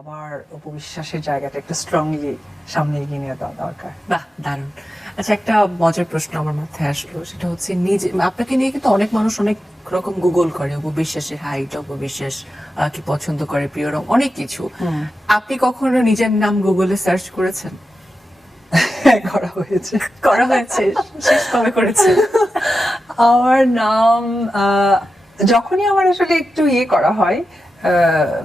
আবার উপবিশ্বাসের জায়গাটা একটু স্ট্রংলি সামনে এগিয়ে নিয়ে দেওয়া দরকার। বাহ দারুণ। আচ্ছা একটা মজার প্রশ্ন আমার মাথায় আসলো। সেটা হচ্ছে নিজে আপনাকে নিয়ে কিন্তু অনেক মানুষ অনেক রকম গুগল করে উপবিশ্বাসের হাইট উপবিশ্বাস কি পছন্দ করে প্রিয় রং অনেক কিছু। আপনি কখনো নিজের নাম গুগলে সার্চ করেছেন? করা হয়েছে। করা হয়েছে? শেষ কবে করেছেন? আমার নাম আহ, যখনই আমার আসলে একটু ইয়ে করা হয়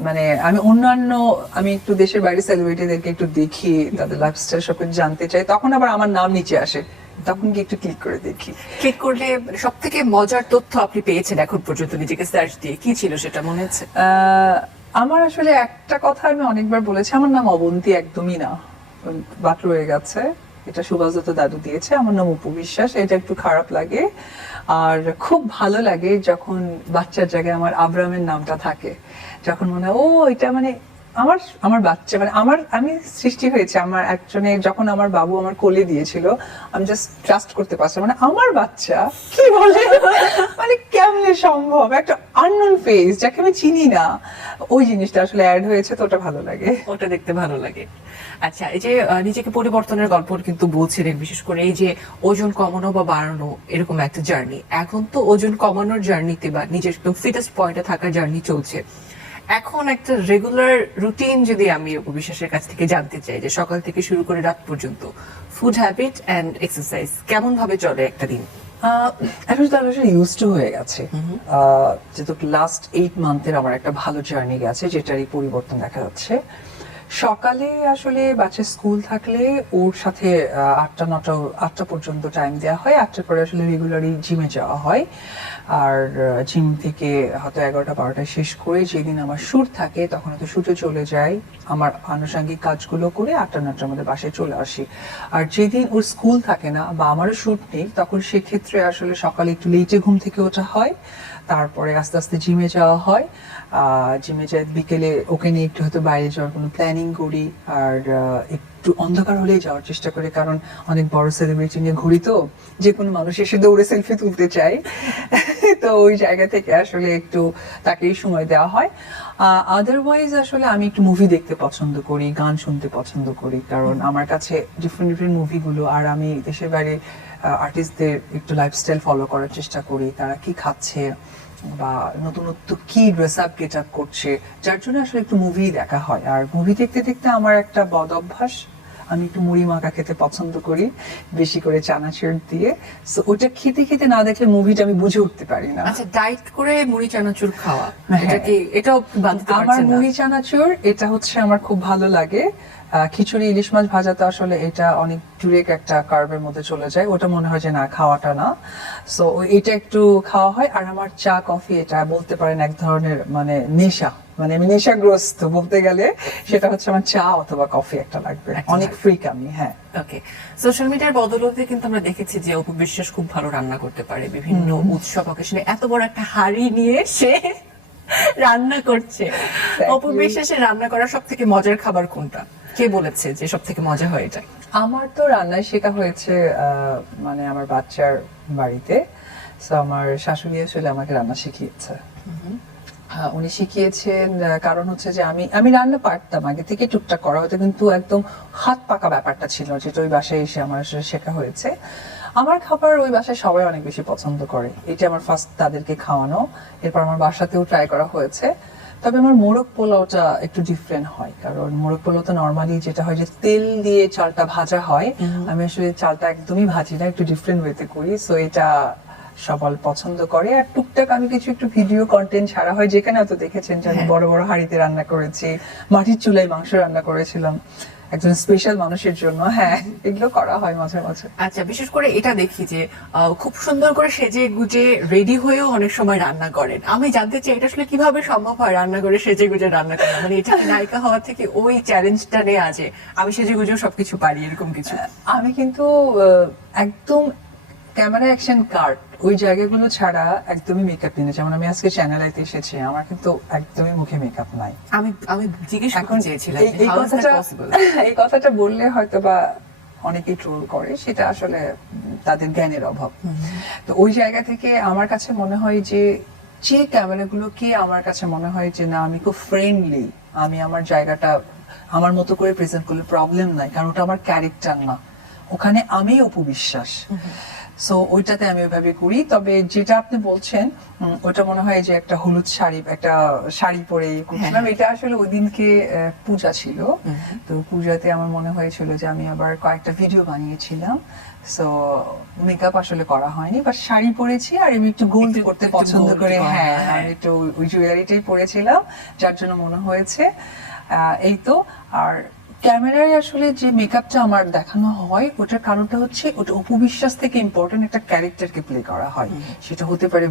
মানে আমি অন্যান্য আমি একটু দেশের বাইরে সেলিব্রিটিদেরকে একটু দেখি তাদের লাইফস্টাইল সব কিছু জানতে চাই তখন আবার আমার নাম নিচে আসে তখন কি একটু ক্লিক করে দেখি। ক্লিক করলে সব থেকে মজার তথ্য আপনি পেয়েছেন এখন পর্যন্ত নিজেকে সার্চ দিয়ে কি ছিল সেটা মনে হচ্ছে আহ, আমার আসলে একটা কথা আমি অনেকবার বলেছি আমার নাম অবন্তী একদমই না। বাট রয়ে গেছে এটা সুভাষদত্ত দাদু দিয়েছে আমার নাম উপবিশ্বাস এটা একটু খারাপ লাগে। আর খুব ভালো লাগে যখন বাচ্চার জায়গায় আমার আব্রামের নামটা থাকে। যখন মনে হয়, ও, এটা মানে আমার আমার বাচ্চা মানে আমার, আমি সৃষ্টি হয়েছে, আমার একজনে যখন আমার বাবু আমার কোলে দিয়েছিল, আমি জাস্ট ট্রাস্ট করতে পারছিলাম মানে আমার বাচ্চা, কি বলে? মানে কেমনে সম্ভব? একটা আননোন ফেস যাকে আমি চিনি না। ওই জিনিসটা আসলে অ্যাড হয়েছে, তো ওটা ভালো লাগে। ওটা দেখতে ভালো লাগে। আচ্ছা এই যে নিজেকে পরিবর্তনের গল্প কিন্তু বলছিলেন বিশেষ করে এই যে ওজন কমানো বা বাড়ানো, এরকম একটা জার্নি এখন তো ওজন কমানোর জার্নিতে বা নিজের ফিটেস্ট পয়েন্টে থাকার জার্নি চলছে। এখন একটা রেগুলার রুটিন যদি আমি উপবিশ্বাসের কাছ থেকে জানতে চাই যে সকাল থেকে শুরু করে রাত পর্যন্ত ফুড হ্যাবিট অ্যান্ড এক্সারসাইজ কেমন ভাবে চলে একটা দিন? এখন তো আমি ইউজ টু হয়ে গেছে। যেহেতু লাস্ট এইট মান্থের আমার একটা ভালো জার্নি গেছে যেটারই পরিবর্তন দেখা যাচ্ছে। সকালে আসলে বাচ্চা স্কুল থাকলে ওর সাথে আটটা, নটা, আটটা পর্যন্ত টাইম দেওয়া হয়। আটটার পরে আসলে রেগুলারই জিমে যাওয়া হয়। আর জিম থেকে হয়তো এগারোটা, বারোটায় শেষ করে যেদিন আমার শুট থাকে, তখন হয়তো শুটে চলে যাই। আমার আনুষঙ্গিক কাজগুলো করে আটটা, নটার মধ্যে বাসায় চলে আসি। আর যেদিন ওর স্কুল থাকে না বা আমারও শুট নেই, তখন সেক্ষেত্রে আসলে সকালে একটু লেটে ঘুম থেকে ওঠা হয়। তারপরে আস্তে আস্তে জিমে যাওয়া হয়। জিমে যায় বিকেলে ওকে নিয়ে একটু হয়তো বাইরে যাওয়ার কোনো প্ল্যানিং করি আর একটু অন্ধকার হলে যাওয়ার চেষ্টা করি, কারণ অনেক বড় সেলিব্রিটি নিয়ে ঘুরি তো, যে কোনো মানুষ এসে দৌড়ে সেলফি তুলতে চাই তো ওই জায়গা থেকে আসলে একটু তাকেই সময় দেওয়া হয়। আদারওয়াইজ আসলে আমি একটু মুভি দেখতে পছন্দ করি, গান শুনতে পছন্দ করি। কারণ আমার কাছে ডিফারেন্ট ডিফারেন্ট মুভিগুলো আর আমি দেশের বাইরে আর্টিস্টদের একটু লাইফস্টাইল ফলো করার চেষ্টা করি। তারা কি খাচ্ছে বা নতুনত্ব কি ড্রেস আপ গেট আপ করছে, যার জন্য আসলে একটু মুভি দেখা হয়। আর মুভি দেখতে দেখতে আমার একটা বদ অভ্যাস। আমি একটু মুড়ি মাখা খেতে পছন্দ করি বেশি করে চানাচুর দিয়ে। সো ওটা খেতে খেতে না দেখলে মুভিটা আমি বুঝে উঠতে পারি না। আচ্ছা ডাইট করে মুড়ি চানাচুর খাওয়া হ্যাঁ। এটা কি এটাও বাঁধতে আমার মুড়ি চানাচুর এটা হচ্ছে আমার খুব ভালো লাগে। আহ, খিচুড়ি ইলিশ মাছ ভাজা তো আসলে এটা অনেক ডিরেক্ট একটা কার্বের মধ্যে চলে যায়। ওটা মনে হয় যে না খাওয়াটা না। সো এটা একটু খাওয়া হয়। আর আমার চা কফি এটা বলতে পারেন এক ধরনের মানে নেশা। মানে আমি নেশাগ্রস্ত বলতে গেলে সেটা হচ্ছে আমার চা অথবা কফি একটা লাগবে। অনেক লাগবে। ফ্রিক আমি হ্যাঁ। ওকে সোশ্যাল মিডিয়ার বদলতে কিন্তু আমরা দেখেছি যে অপু বিশ্বাস খুব ভালো রান্না করতে পারে। বিভিন্ন উৎসব অকেশনে এত বড় একটা হাড়ি নিয়ে সে রান্না করছে। অপু বিশ্বাসের রান্না করা সব থেকে মজার খাবার কোনটা? কে বলেছে যে সব থেকে মজা হয় এটা? আমার তো রান্নায় শেখা হয়েছে আহ, মানে আমার বাচ্চার বাড়িতে। তো আমার শাশুড়ি আসলে আমাকে রান্না শিখিয়েছে। উনি শিখিয়েছেন কারণ হচ্ছে যে আমি আমি রান্না পারতাম আগে থেকে টুকটাক করা হতো কিন্তু একদম হাত পাকা ব্যাপারটা ছিল যেটা ওই বাসায় এসে আমার শেখা হয়েছে। আমার খাবার ওই বাসায় সবাই অনেক বেশি পছন্দ করে। এটা আমার ফার্স্ট তাদেরকে খাওয়ানো এরপর আমার বাসাতেও ট্রাই করা হয়েছে। তবে আমার মোরগ পোলাওটা একটু ডিফারেন্ট হয় কারণ মোরগ পোলাও তো নর্মালি যেটা হয় যে তেল দিয়ে চালটা ভাজা হয়। আমি আসলে চালটা একদমই ভাজি না একটু ডিফারেন্ট ওয়েতে করি সো এটা সবাই পছন্দ করে। আর টুকটাক আমি কিছু একটু ভিডিও কন্টেন্ট ছাড়া হয় যেখানে হয়তো দেখেছেন যে আমি হ্যাঁ। বড় বড় হাঁড়িতে রান্না করেছি মাটির চুলায় মাংস রান্না করেছিলাম একজন স্পেশাল মানুষের জন্য। হ্যাঁ এগুলো করা হয় মাঝে মাঝে। আচ্ছা বিশেষ করে এটা দেখি যে খুব সুন্দর করে সেজে গুজে রেডি হয়েও অনেক সময় রান্না করেন। আমি জানতে চাই এটা আসলে কীভাবে সম্ভব হয় রান্না করে সেজে গুজে রান্না করা? মানে এটা নায়িকা হওয়া থেকে ওই চ্যালেঞ্জটা নেওয়া আছে আমি সেজে গুজেও সবকিছু পারি এরকম কিছু? আমি কিন্তু একদম ক্যামেরা অ্যাকশন কার্ড ওই জায়গাগুলো ছাড়া একদমই মেকআপ নিয়ে যেমন আমি আজকে চ্যানেলাইতে এসেছি আমার কিন্তু একদমই মুখে মেকআপ নাই। আমি আমি জিজ্ঞেস করতে চেয়েছিলাম এই- কথাটা পসিবল এই কথাটা বললে হয়তো বা অনেকেই ট্রোল করে সেটা আসলে তাদের জ্ঞানের অভাব। তো ওই জায়গা থেকে আমার কাছে মনে হয় যে যে ক্যামেরাগুলোকে আমার কাছে মনে হয় যে না আমি খুব ফ্রেন্ডলি আমি আমার জায়গাটা আমার মতো করে প্রেজেন্ট করলে প্রবলেম নাই কারণ ওটা আমার ক্যারেক্টার না। ওখানে আমি অপবিশ্বাস। সো ওইটাতে আমি ওইভাবে করি তবে যেটা আপনি বলছেন ওটা মনে হয় যে একটা হলুদ শাড়ি একটা শাড়ি পরে করছিলাম এটা আসলে ওই দিনকে পূজা ছিল। তো পূজাতে আমার মনে হয়েছিল যে আমি আবার কয়েকটা ভিডিও বানিয়েছিলাম। সো মেকআপ আসলে করা হয়নি বাট শাড়ি পরেছি আর আমি একটু গোল্ড করতে পছন্দ করি। হ্যাঁ হ্যাঁ। আমি একটু ওই জুয়েলারিটাই পরেছিলাম যার জন্য মনে হয়েছে। এই তো আর ক্যামেরায় আসলে যে মেকআপটা আমার দেখানো হয় ওটার কারণটা হচ্ছে ওটা অপবিশ্বাস থেকে ইম্পর্টেন্ট একটা ক্যারেক্টারকে প্লে করা হয়। সেটা হতে পারে